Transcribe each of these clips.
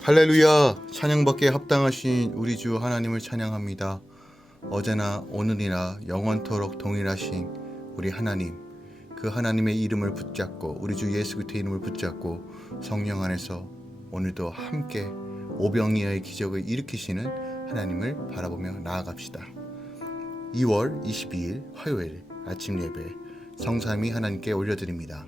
할렐루야! 찬양받기에 합당하신 우리 주 하나님을 찬양합니다. 어제나 오늘이나 영원토록 동일하신 우리 하나님, 그 하나님의 이름을 붙잡고 우리 주 예수 그리스도의 이름을 붙잡고 성령 안에서 오늘도 함께 오병이어의 기적을 일으키시는 하나님을 바라보며 나아갑시다. 2월 22일 화요일 아침 예배 성삼위 하나님께 올려드립니다.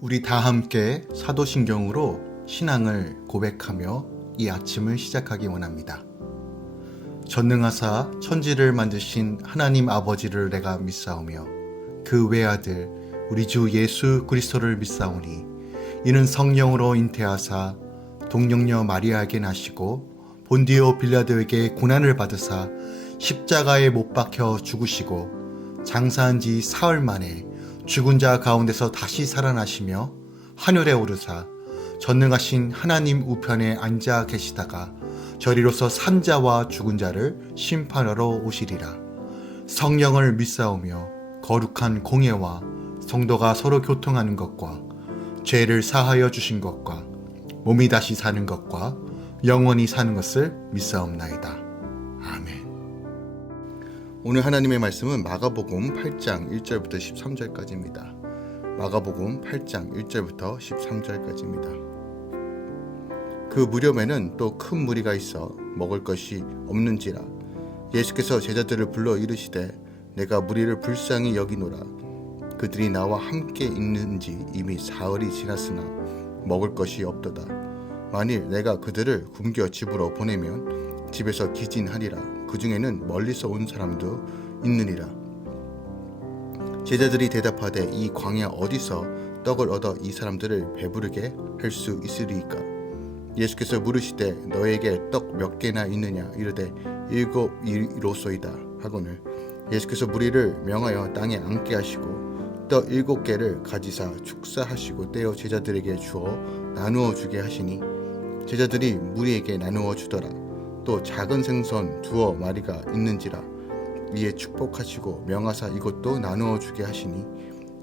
우리 다 함께 사도신경으로 신앙을 고백하며 이 아침을 시작하기 원합니다. 전능하사 천지를 만드신 하나님 아버지를 내가 믿사오며 그 외아들 우리 주 예수 그리스도를 믿사오니 이는 성령으로 잉태하사 동정녀 마리아에게 나시고 본디오 빌라도에게 고난을 받으사 십자가에 못 박혀 죽으시고 장사한 지 사흘 만에 죽은 자 가운데서 다시 살아나시며 하늘에 오르사 전능하신 하나님 우편에 앉아 계시다가 저리로서 산자와 죽은 자를 심판하러 오시리라. 성령을 믿사오며 거룩한 공예와 성도가 서로 교통하는 것과 죄를 사하여 주신 것과 몸이 다시 사는 것과 영원히 사는 것을 믿사옵나이다. 아멘. 오늘 하나님의 말씀은 마가복음 8장 1절부터 13절까지입니다. 마가복음 8장 1절부터 13절까지입니다. 그 무렵에는 또 큰 무리가 있어 먹을 것이 없는지라 예수께서 제자들을 불러 이르시되 내가 무리를 불쌍히 여기노라. 그들이 나와 함께 있는지 이미 사흘이 지났으나 먹을 것이 없도다. 만일 내가 그들을 굶겨 집으로 보내면 집에서 기진하리라. 그 중에는 멀리서 온 사람도 있느니라. 제자들이 대답하되 이 광야 어디서 떡을 얻어 이 사람들을 배부르게 할 수 있으리이까? 예수께서 물으시되 너에게 떡 몇 개나 있느냐? 이르되 7이로소이다 하거늘 예수께서 무리를 명하여 땅에 앉게 하시고 떡 7개를 가지사 축사하시고 떼어 제자들에게 주어 나누어 주게 하시니 제자들이 무리에게 나누어 주더라. 또 작은 생선 2마리가 있는지라 이에 축복하시고 명하사 이것도 나누어 주게 하시니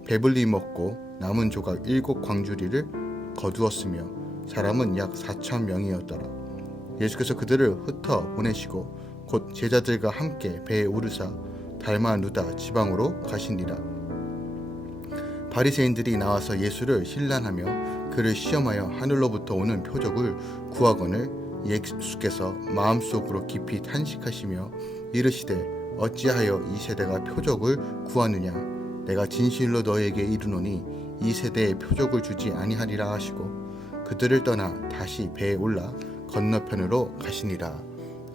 배불리 먹고 남은 조각 7광주리를 거두었으며 사람은 약 4,000명이었더라. 예수께서 그들을 흩어 보내시고 곧 제자들과 함께 배에 오르사 달마누다 지방으로 가시니라. 바리새인들이 나와서 예수를 신란하며 그를 시험하여 하늘로부터 오는 표적을 구하거늘 예수께서 마음속으로 깊이 탄식하시며 이르시되 어찌하여 이 세대가 표적을 구하느냐? 내가 진실로 너에게 이르노니 이 세대에 표적을 주지 아니하리라 하시고 그들을 떠나 다시 배에 올라 건너편으로 가시니라.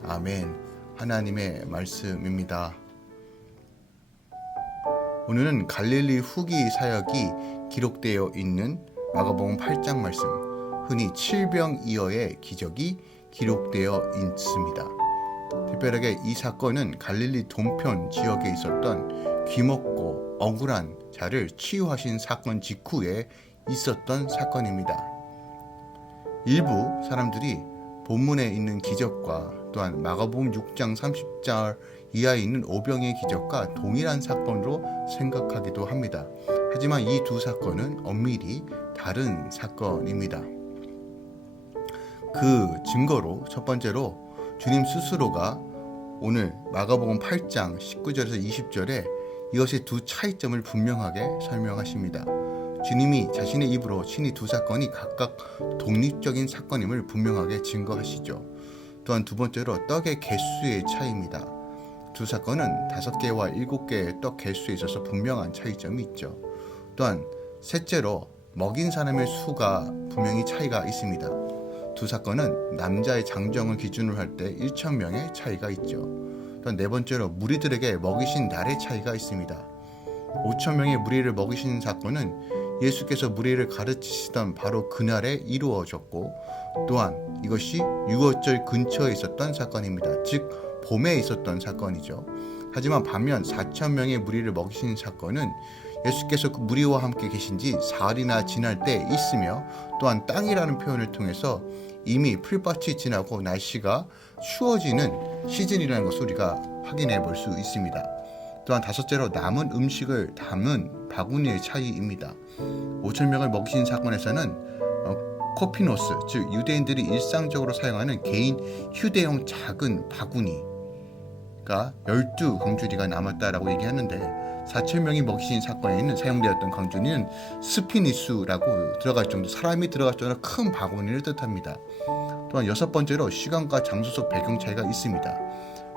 아멘. 하나님의 말씀입니다. 오늘은 갈릴리 후기 사역이 기록되어 있는 마가복음 8장 말씀, 흔히 칠병이어의 기적이 기록되어 있습니다. 특별하게 이 사건은 갈릴리 동편 지역에 있었던 귀먹고 억울한 자를 치유하신 사건 직후에 있었던 사건입니다. 일부 사람들이 본문에 있는 기적과 또한 마가복음 6장 30절 이하에 있는 오병의 기적과 동일한 사건으로 생각하기도 합니다. 하지만 이 두 사건은 엄밀히 다른 사건입니다. 그 증거로 첫 번째로 주님 스스로가 오늘 마가복음 8장 19절에서 20절에 이것의 두 차이점을 분명하게 설명하십니다. 주님이 자신의 입으로 친히 두 사건이 각각 독립적인 사건임을 분명하게 증거하시죠. 또한 두 번째로 떡의 개수의 차이입니다. 두 사건은 5개와 7개의 떡 개수에 있어서 분명한 차이점이 있죠. 또한 셋째로 먹인 사람의 수가 분명히 차이가 있습니다. 두 사건은 남자의 장정을 기준으로 할 때 1,000명의 차이가 있죠. 또한 네 번째로 무리들에게 먹이신 날의 차이가 있습니다. 5,000명의 무리를 먹이신 사건은 예수께서 무리를 가르치시던 바로 그날에 이루어졌고 또한 이것이 유월절 근처에 있었던 사건입니다. 즉 봄에 있었던 사건이죠. 하지만 반면 4,000명의 무리를 먹이신 사건은 예수께서 그 무리와 함께 계신 지 사흘이나 지날 때 있으며 또한 땅이라는 표현을 통해서 이미 풀밭이 지나고 날씨가 추워지는 시즌이라는 것을 우리가 확인해 볼 수 있습니다. 또한 다섯째로 남은 음식을 담은 바구니의 차이입니다. 5,000명을 먹이신 사건에서는 코피노스, 즉 유대인들이 일상적으로 사용하는 개인 휴대용 작은 바구니가 12광주리가 남았다라고 얘기하는데 4,000명이 먹이신 사건에는 사용되었던 광주리는 스피니수라고 들어갈 정도, 사람이 들어갈 정도로 큰 바구니를 뜻합니다. 또한 6번째로 시간과 장소 속 배경 차이가 있습니다.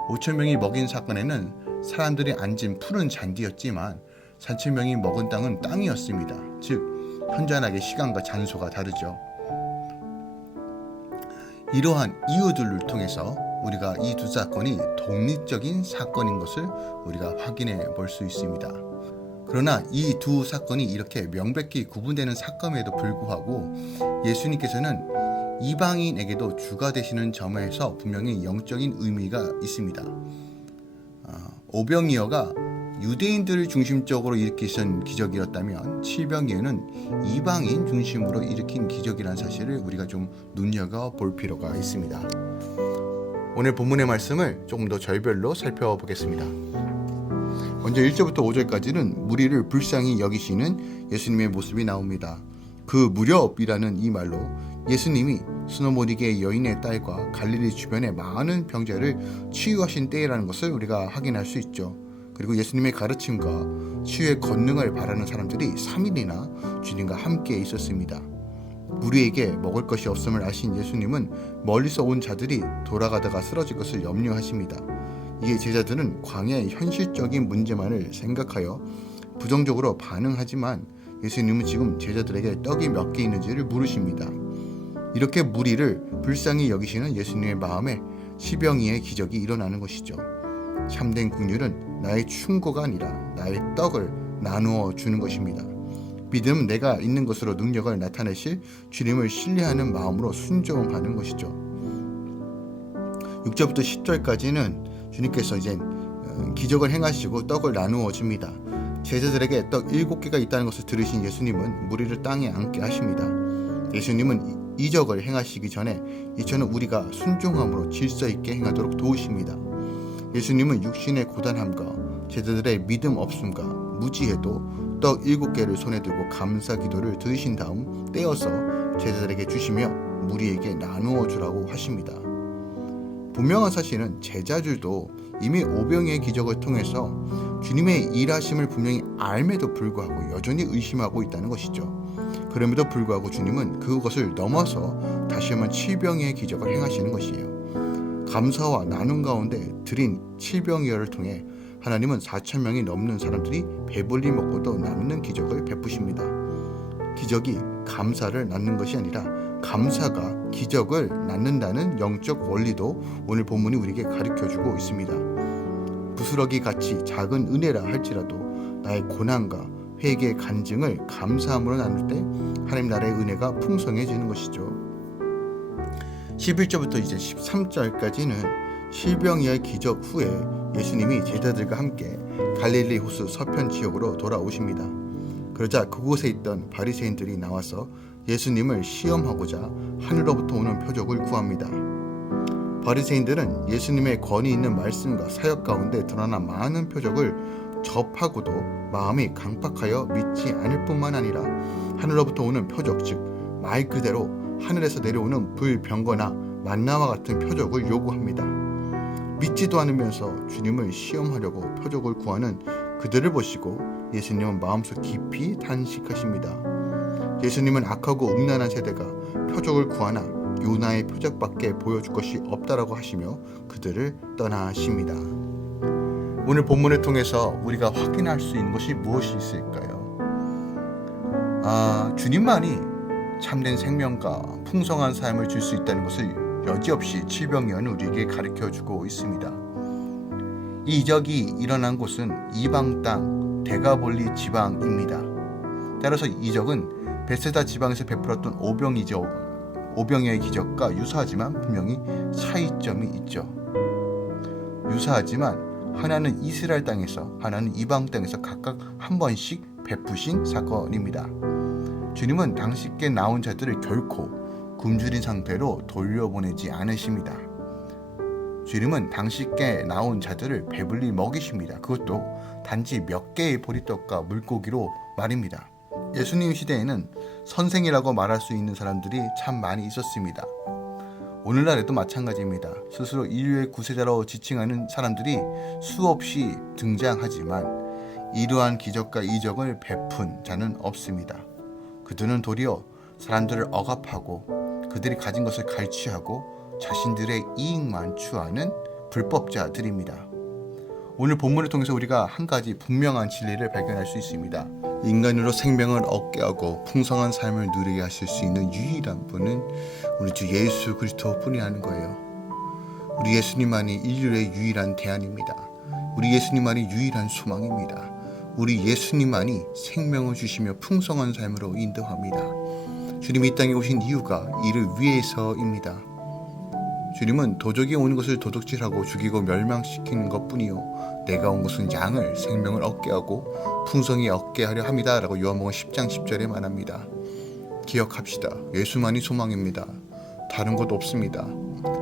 5,000명이 먹인 사건에는 사람들이 앉은 푸른 잔디였지만 4,000명이 먹은 땅은 땅이었습니다. 즉 현저하게 시간과 장소가 다르죠. 이러한 이유들을 통해서 우리가 이 두 사건이 독립적인 사건인 것을 우리가 확인해 볼 수 있습니다. 그러나 이 두 사건이 이렇게 명백히 구분되는 사건에도 불구하고 예수님께서는 이방인에게도 주가 되시는 점에서 분명히 영적인 의미가 있습니다. 오병이어가 유대인들을 중심적으로 일으키신 기적이었다면 칠병이어는 이방인 중심으로 일으킨 기적이라는 사실을 우리가 좀 눈여겨볼 필요가 있습니다. 오늘 본문의 말씀을 조금 더 절별로 살펴보겠습니다. 먼저 1절부터 5절까지는 무리를 불쌍히 여기시는 예수님의 모습이 나옵니다. 그 무렵이라는 이 말로 예수님이 스노모니게 여인의 딸과 갈릴리 주변의 많은 병자를 치유하신 때라는 것을 우리가 확인할 수 있죠. 그리고 예수님의 가르침과 치유의 권능을 바라는 사람들이 3일이나 주님과 함께 있었습니다. 무리에게 먹을 것이 없음을 아신 예수님은 멀리서 온 자들이 돌아가다가 쓰러질 것을 염려하십니다. 이에 제자들은 광야의 현실적인 문제만을 생각하여 부정적으로 반응하지만 예수님은 지금 제자들에게 떡이 몇 개 있는지를 물으십니다. 이렇게 무리를 불쌍히 여기시는 예수님의 마음에 시병이의 기적이 일어나는 것이죠. 참된 긍휼은 나의 충고가 아니라 나의 떡을 나누어 주는 것입니다. 믿음은 내가 있는 것으로 능력을 나타내실 주님을 신뢰하는 마음으로 순종하는 것이죠. 6절부터 10절까지는 주님께서 이제 기적을 행하시고 떡을 나누어 줍니다. 제자들에게 떡 7개가 있다는 것을 들으신 예수님은 무리를 땅에 앉게 하십니다. 예수님은 이적을 행하시기 전에 이처는 우리가 순종함으로 질서 있게 행하도록 도우십니다. 예수님은 육신의 고단함과 제자들의 믿음 없음과 무지에도 떡 7개를 손에 들고 감사 기도를 드리신 다음 떼어서 제자들에게 주시며 무리에게 나누어 주라고 하십니다. 분명한 사실은 제자들도 이미 오병이의 기적을 통해서 주님의 일하심을 분명히 알매도 불구하고 여전히 의심하고 있다는 것이죠. 그럼에도 불구하고 주님은 그것을 넘어서 다시 한번 칠병이의 기적을 행하시는 것이에요. 감사와 나눔 가운데 드린 칠병이어를 통해 하나님은 4,000명이 넘는 사람들이 배불리 먹고도 남는 기적을 베푸십니다. 기적이 감사를 낳는 것이 아니라 감사가 기적을 낳는다는 영적 원리도 오늘 본문이 우리에게 가르쳐주고 있습니다. 부스러기 같이 작은 은혜라 할지라도 나의 고난과 회개 간증을 감사함으로 나눌 때 하나님 나라의 은혜가 풍성해지는 것이죠. 11절부터 이제 13절까지는 실병이의 기적 후에 예수님이 제자들과 함께 갈릴리 호수 서편 지역으로 돌아오십니다. 그러자 그곳에 있던 바리새인들이 나와서 예수님을 시험하고자 하늘로부터 오는 표적을 구합니다. 바리새인들은 예수님의 권위 있는 말씀과 사역 가운데 드러난 많은 표적을 접하고도 마음이 강팍하여 믿지 않을 뿐만 아니라 하늘로부터 오는 표적, 즉 말 그대로 하늘에서 내려오는 불, 병거나 만나와 같은 표적을 요구합니다. 믿지도 않으면서 주님을 시험하려고 표적을 구하는 그들을 보시고 예수님은 마음속 깊이 탄식하십니다. 예수님은 악하고 음란한 세대가 표적을 구하나 요나의 표적밖에 보여줄 것이 없다라고 하시며 그들을 떠나십니다. 오늘 본문을 통해서 우리가 확인할 수 있는 것이 무엇이 있을까요? 주님만이 참된 생명과 풍성한 삶을 줄 수 있다는 것을 여지없이 칠병이어는 우리에게 가르쳐주고 있습니다. 이 이적이 일어난 곳은 이방 땅 데가볼리 지방입니다. 따라서 이적은 베세다 지방에서 베풀었던 오병이어의 기적과 유사하지만 분명히 차이점이 있죠. 유사하지만 하나는 이스라엘 땅에서 하나는 이방 땅에서 각각 한 번씩 베푸신 사건입니다. 주님은 당시께 나온 자들을 결코 굶주린 상태로 돌려보내지 않으십니다. 주님은 당시께 나온 자들을 배불리 먹이십니다. 그것도 단지 몇 개의 보리떡과 물고기로 말입니다. 예수님 시대에는 선생이라고 말할 수 있는 사람들이 참 많이 있었습니다. 오늘날에도 마찬가지입니다. 스스로 인류의 구세자로 지칭하는 사람들이 수없이 등장하지만 이러한 기적과 이적을 베푼 자는 없습니다. 그들은 도리어 사람들을 억압하고 그들이 가진 것을 갈취하고 자신들의 이익만 추구하는 불법자들입니다. 오늘 본문을 통해서 우리가 한 가지 분명한 진리를 발견할 수 있습니다. 인간으로 생명을 얻게 하고 풍성한 삶을 누리게 하실 수 있는 유일한 분은 우리 주 예수 그리스도뿐이라는 거예요. 우리 예수님만이 인류의 유일한 대안입니다. 우리 예수님만이 유일한 소망입니다. 우리 예수님만이 생명을 주시며 풍성한 삶으로 인도합니다. 주님이 이 땅에 오신 이유가 이를 위해서입니다. 주님은 도적이 오는 것을 도둑질하고 죽이고 멸망시키는 것뿐이요 내가 온 것은 양을 생명을 얻게 하고 풍성히 얻게 하려 함이다 라고 요한복음 10장 10절에 말합니다. 기억합시다. 예수만이 소망입니다. 다른 것 없습니다.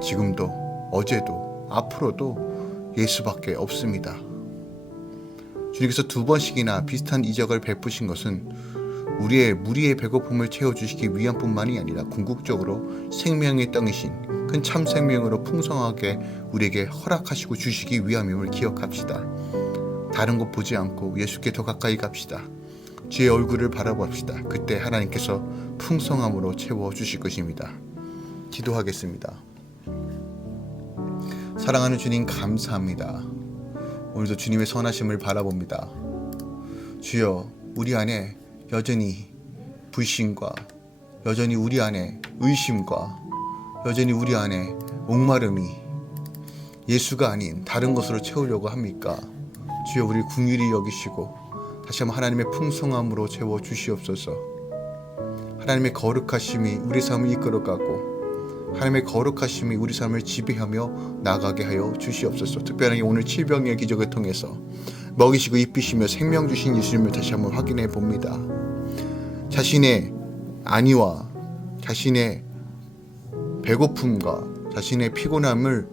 지금도 어제도 앞으로도 예수밖에 없습니다. 주님께서 2번씩이나 비슷한 이적을 베푸신 것은 우리의 무리의 배고픔을 채워주시기 위한 뿐만이 아니라 궁극적으로 생명의 땅이신 큰 참 생명으로 풍성하게 우리에게 허락하시고 주시기 위함임을 기억합시다. 다른 것 보지 않고 예수께 더 가까이 갑시다. 주의 얼굴을 바라봅시다. 그때 하나님께서 풍성함으로 채워주실 것입니다. 기도하겠습니다. 사랑하는 주님 감사합니다. 오늘도 주님의 선하심을 바라봅니다. 주여 우리 안에 여전히 불신과 여전히 우리 안에 의심과 여전히 우리 안에 목마름이 예수가 아닌 다른 것으로 채우려고 합니까? 주여 우리 긍휼히 여기시고 다시 한번 하나님의 풍성함으로 채워 주시옵소서. 하나님의 거룩하심이 우리 삶을 이끌어가고 하나님의 거룩하심이 우리 삶을 지배하며 나가게 하여 주시옵소서. 특별하게 오늘 질병의 기적을 통해서 먹이시고 입히시며 생명 주신 예수님을 다시 한번 확인해 봅니다. 자신의 안위와 자신의 배고픔과 자신의 피곤함을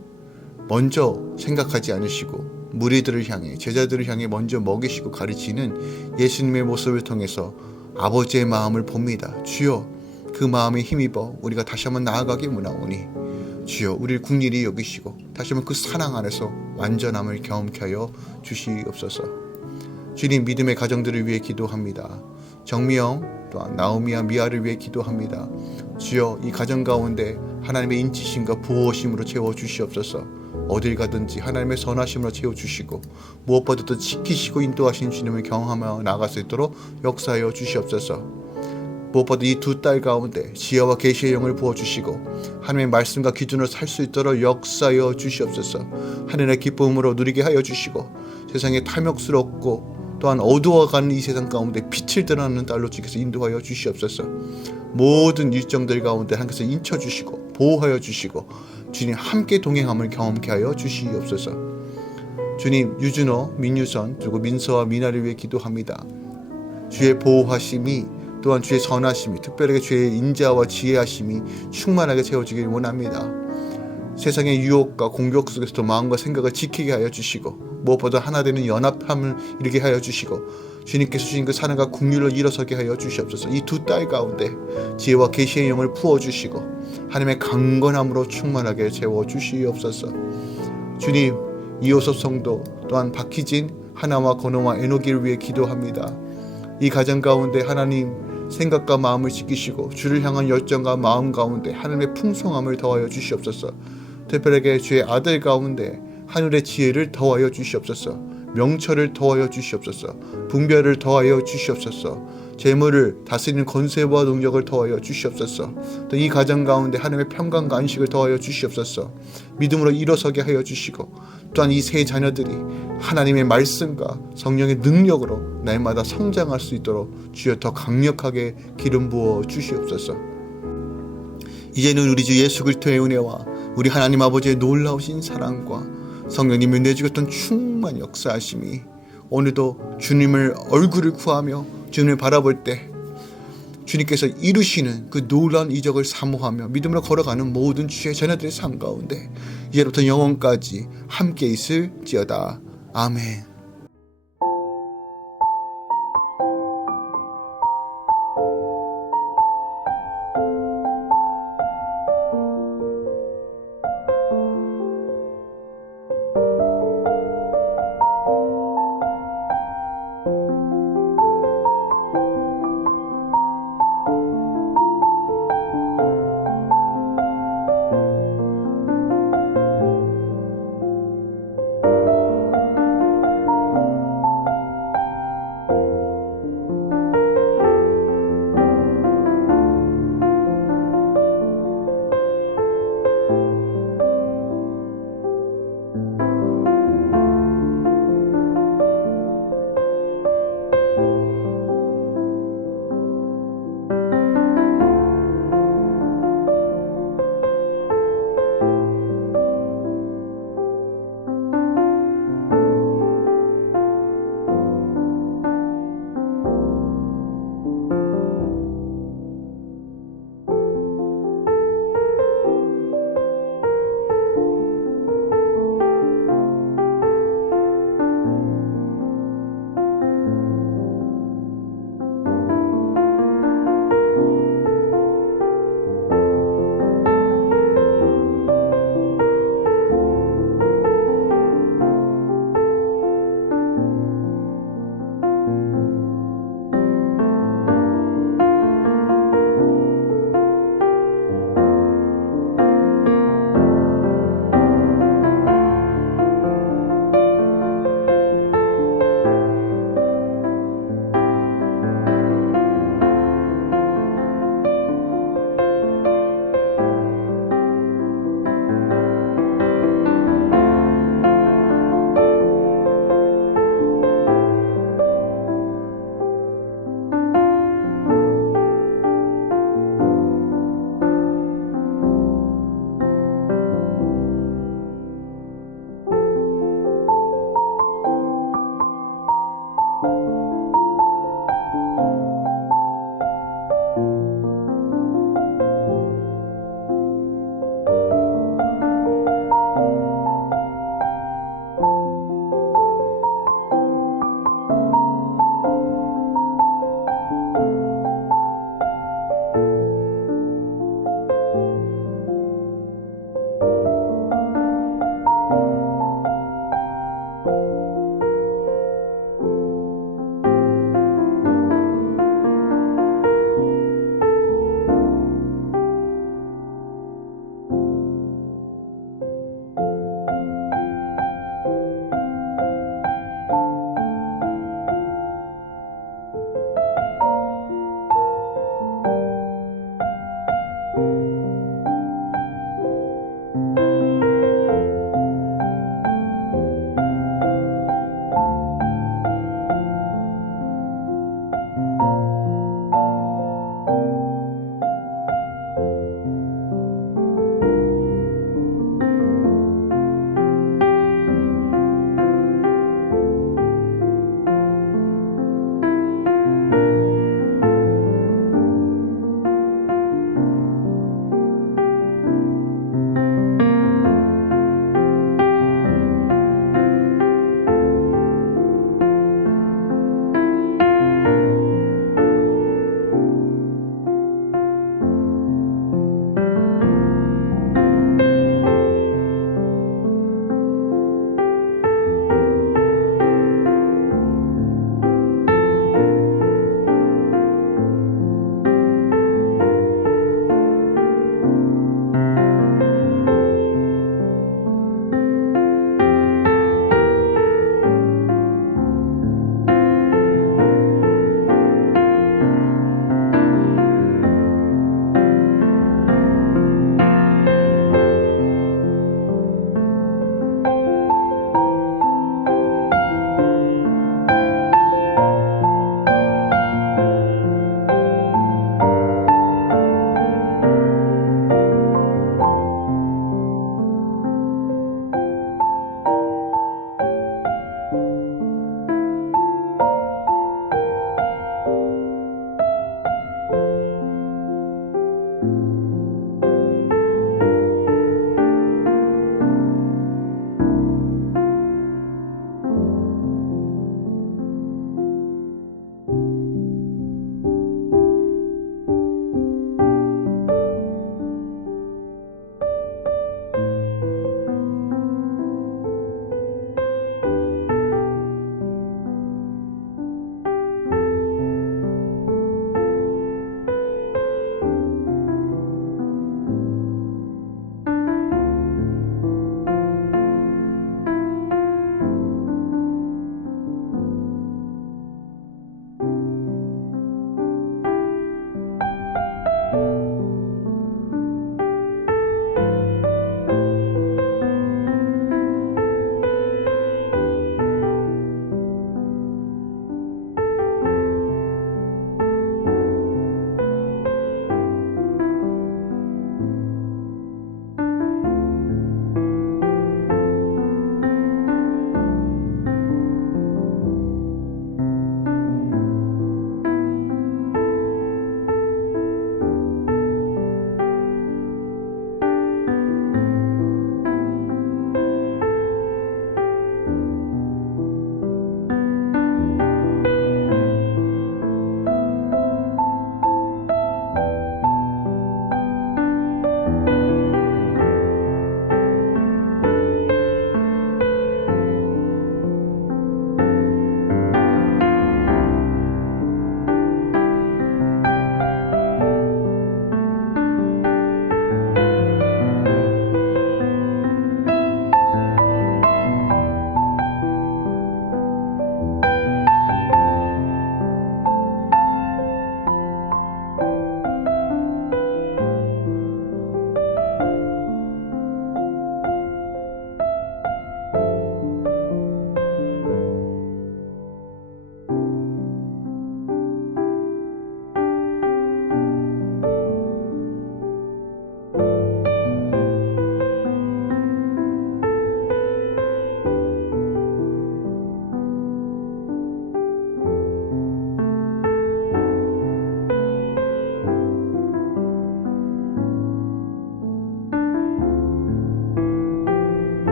먼저 생각하지 않으시고 무리들을 향해 제자들을 향해 먼저 먹이시고 가르치는 예수님의 모습을 통해서 아버지의 마음을 봅니다. 주여 그 마음에 힘입어 우리가 다시 한번 나아가기 원하오니 주여 우리를 긍휼히 여기시고 다시 한번 그 사랑 안에서 완전함을 경험케 하여 주시옵소서. 주님 믿음의 가정들을 위해 기도합니다. 정미영 또한 나오미와 미아를 위해 기도합니다. 주여 이 가정 가운데 하나님의 인치심과 보호심으로 채워주시옵소서. 어딜 가든지 하나님의 선하심으로 채워주시고 무엇보다도 지키시고 인도하신 주님을 경험하며 나아갈 수 있도록 역사하여 주시옵소서. 무엇보다 이 두 딸 가운데 지혜와 계시의 영을 부어주시고 하나님의 말씀과 기준으로 살 수 있도록 역사하여 주시옵소서. 하늘의 기쁨으로 누리게 하여 주시고 세상에 탐욕스럽고 또한 어두워가는 이 세상 가운데 빛을 드러나는 딸로 주께서 인도하여 주시옵소서. 모든 일정들 가운데 하나님께서 인쳐주시고 보호하여 주시고 주님 함께 동행함을 경험케 하여 주시옵소서. 주님 유준호, 민유선 그리고 민서와 미나를 위해 기도합니다. 주의 보호하심이 또한 주의 선하심이 특별하게 주의 인자와 지혜하심이 충만하게 채워지길 원합니다. 세상의 유혹과 공격 속에서도 마음과 생각을 지키게 하여 주시고 무엇보다 하나 되는 연합함을 이루게 하여 주시고 주님께서 주신 그 사랑과 긍휼을 일어서게 하여 주시옵소서. 이 두 딸 가운데 지혜와 계시의 영을 부어주시고 하나님의 강건함으로 충만하게 채워주시옵소서. 주님 이호섭 성도 또한 박희진, 하나와 건호와 에노기를 위해 기도합니다. 이 가정 가운데 하나님 생각과 마음을 지키시고 주를 향한 열정과 마음 가운데 하나님의 풍성함을 더하여 주시옵소서. 특별하게 주의 아들 가운데 하늘의 지혜를 더하여 주시옵소서. 명철을 더하여 주시옵소서. 분별을 더하여 주시옵소서. 재물을 다스리는 권세와 능력을 더하여 주시옵소서. 또 이 가정 가운데 하나님의 평강과 안식을 더하여 주시옵소서. 믿음으로 일어서게 하여 주시고 또한 이 세 자녀들이 하나님의 말씀과 성령의 능력으로 날마다 성장할 수 있도록 주여 더 강력하게 기름 부어 주시옵소서. 이제는 우리 주 예수 그리스도의 은혜와 우리 하나님 아버지의 놀라우신 사랑과 성령님이 내주셨던 충만 역사하심이 오늘도 주님을 얼굴을 구하며 주님을 바라볼 때 주님께서 이루시는 그 놀라운 이적을 사모하며 믿음으로 걸어가는 모든 주의 자녀들의 삶 가운데 이제부터 영원까지 함께 있을지어다. 아멘.